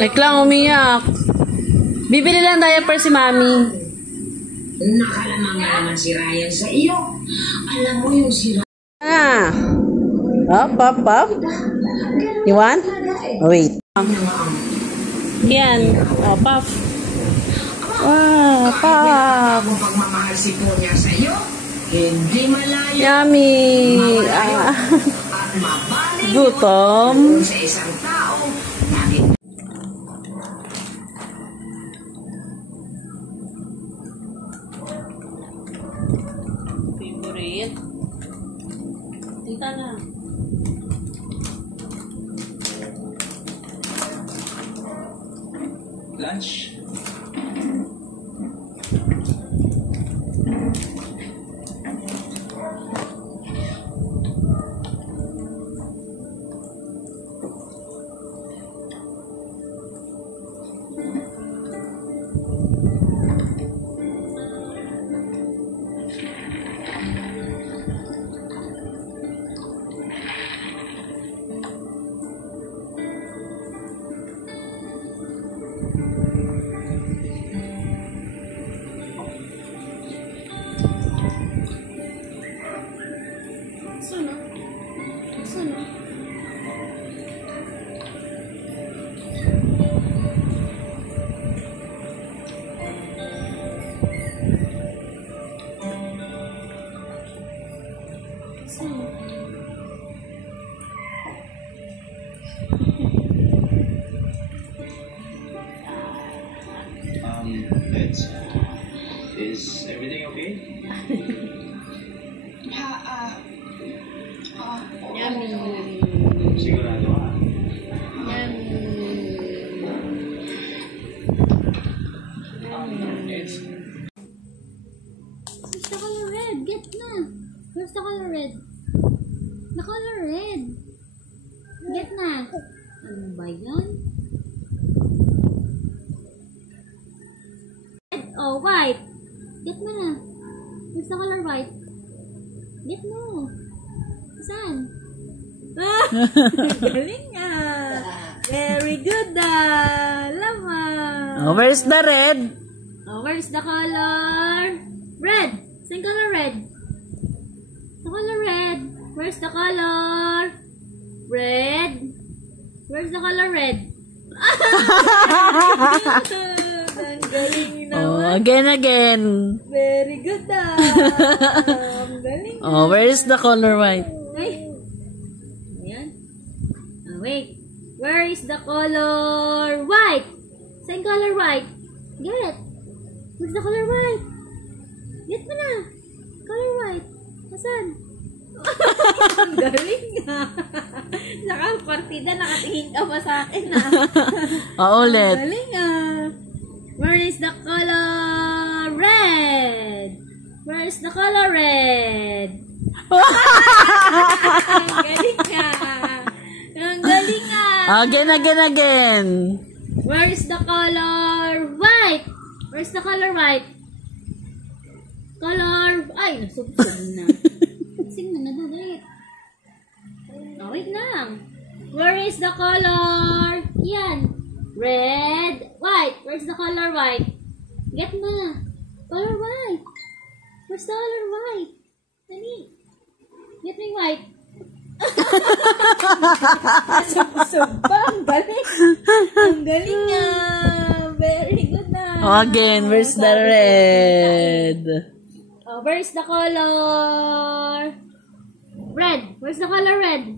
Like lang umiyak. Bibili lang diaper si Mami. Nakalamang nga naman si Ryan sa iyo. Alam mo yung si Ah. Up. You want? Oh, wait. Yan. Oh, puff. Wow, puff. Kung pagmamahal si Ponya sa iyo, hindi malayo. Yummy. At mabalik Gutom. sa isang tao. Favorite. Tita na. Lunch? Is everything okay? Yummy. Sigurado ka? Where's the color red? Get na. Where's the color red? The color red. Get na. Ano ba yan? Oh, white. Get mo na. Where's the color white? Get mo. Saan? Galing ah. Very good ah. Lama. Oh, where's the red? Oh, where's the color? Red. Saan color red? The color red. Where's the color? Red. Where's the color red? Ang galing Oh, naman. again. Very good ah. Ang galing. Oh, where's the color white? Ay. Ayan. Oh, wait. Where is the color white? Saan color white? Get. Where's the color white? Get mo na. Color white. Asan? Ang galing ah. Saka partida, nakatingin ka pa sa akin ah. Oh, ulit. Ang galing ah. Where is the color red? Where is the color red? Ang galing ka. Ang galing ah. Again. Where is the color white? Where's the color white? Color... Ay, nasubsob na. Sing na, nadudait. Oh, wait lang. Where is the color... Yan. Red, white. Where's the color white? Get mo na. Color white. Where's the color white? Dali. Get me white. Nasubsob pa. Ang galing. Ang galing nga. Very good na. Oh, again, where's the red? Oh, where's the color red? Where's the color red?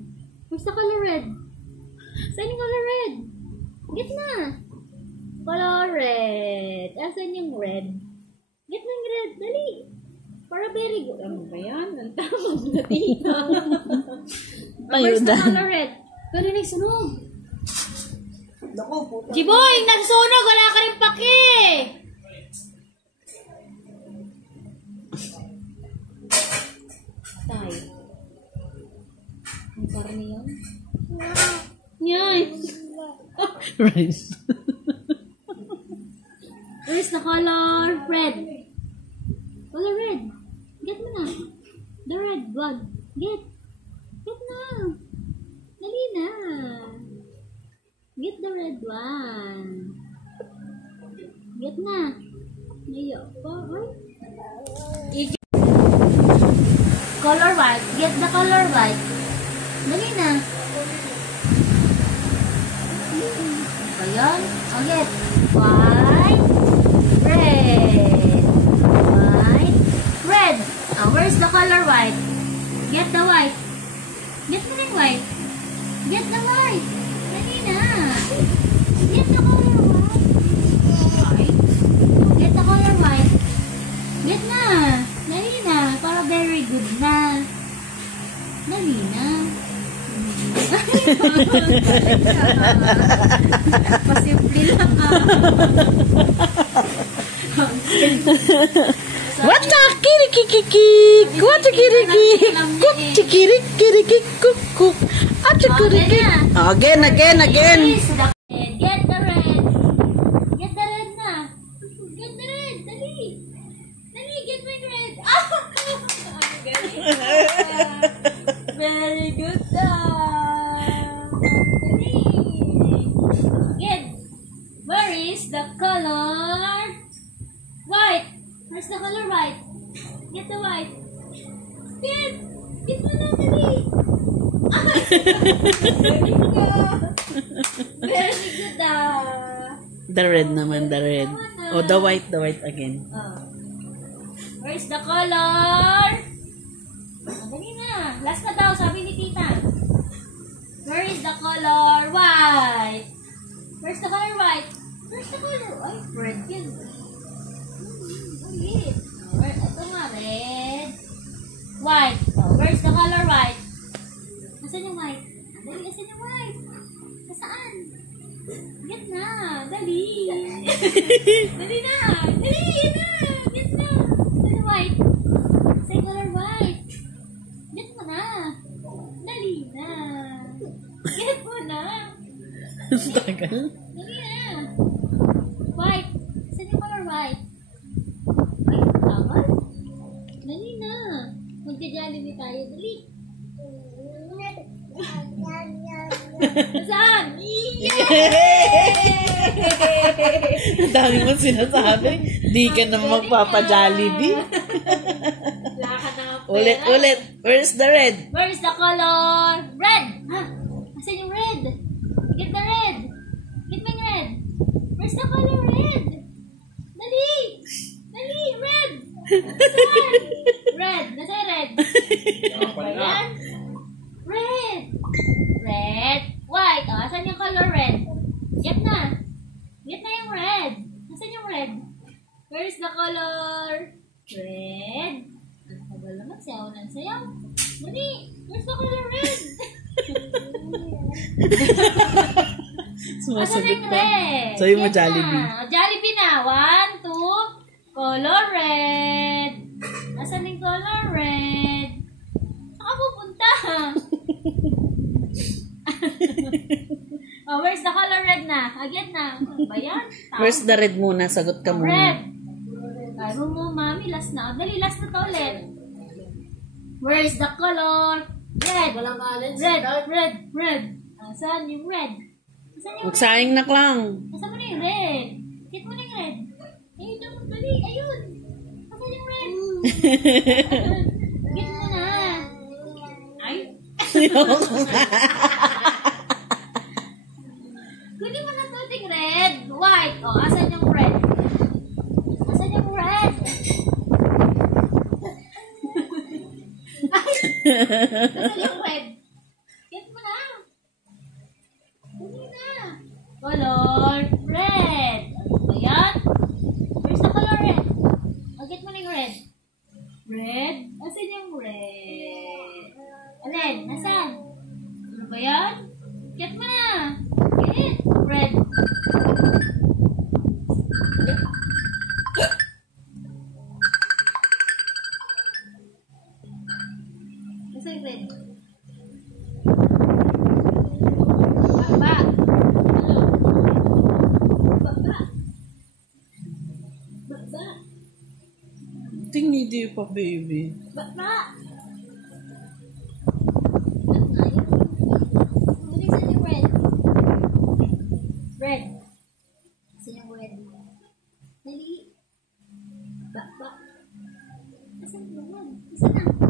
Where's the color red? Saan yung color red? Get na. Color red. Asan yung red? Get na yung red. Dali. Para very good. Ano ba yan? Ang tamang na tita. Where's the color red? Pero na sunog. Jiboy, nasusunog. Wala ka rin paki. Tayo. Ang karne yan? Yan. Rice. Where's the color red? Color red. Get mo na. The red blood. Get. Get na. one. Get na. Naiyak pa. Color white. Get the color white. Dali na. Ayan. O, get. White. Red. White. Red. Oh, where's the color white? Get the white. Get mo na yung white. Get the white. Dali na. Get the color white. White. Get the color white. Get na. Dali na. Para very good na. Dali na. Pasimple lang What the kirikikiki? What the kiriki? Cook chikirikiriki cook cook. Achikiriki. Again. Get the red. Get the red na. Get the red. Dali. Dali, get my red. Very good. Dali. Get. Where is the color white? Where's the color white? Get the white. Get. Get mo na, dali. Very good. The red naman, the red. Oh, the white again. Where's the color? Dali na. Last na daw, sabi ni tita. Where is the color white? Where's the color white? Where's the color white? Red yun. Ulit. Ito nga, red. White. Where's the color white? Nasaan yung white? Dali, nasaan yung white? Nasaan? Get na. Dali. Dali na. Dali na. Get na. Dali white. Say color white. Get mo na. Dali na. Get mo na. Tagal. Dali na. White. Saan yung color white? Ay, tagal. Dali na. Magja-jollibee tayo. Dali. Saan? Ang dami mo sinasabi. Di ka na magpapa-Jollibee. Wala ka na pera. Ulit. Where's the red? Where's the color? Red! Ha? Asan yung red? Get the red! Get my red! Where's the color red? Dali! Dali! Red! Saan? Red! Nasa red? Ayan? Red! Red! White! O, asan yung color red? Get na! Get na yung red! Asan yung red? Where's the color? Red! Ang tagal naman, sayaw ng sayaw. Dali! Where's the color red? Asan Sumasagot yung pa. red? Sabi mo Get Jollibee. na. Jollibee na. 1, 2, color red. Asan yung color red? Saan ka pupunta? Oh, where's the color red na? Again na. Ano ba yan? Where's the red muna? Sagot ka Red. muna. Ay mo, mami, last na. Dali, last na to ulit. Where's the color? Red. Red. Asan yung red? Asan yung red? Magsayang na lang. Asan mo na yung red? Hit mo na yung red. Ayun yung dali. Ayun. Asan yung red? Hit mo na. Ay. Kunin mo na to ting red. White. O, asan yung red? Asan yung red? Ay. Asan yung red? Hit mo na. Dali na. Color red. Ano ba yan? Where's the color red? Get mo na yung red. Red? Asan yung red? Alin? Asan? Ano ba yan? Get mo na. Get. Red. Asan yung red? Baba. Baba. Baba. Tingnan di pa, baby. Baba. Ano yung red? Red. Sino yung red? Dali. Ba. Asan mo yan? Asan na?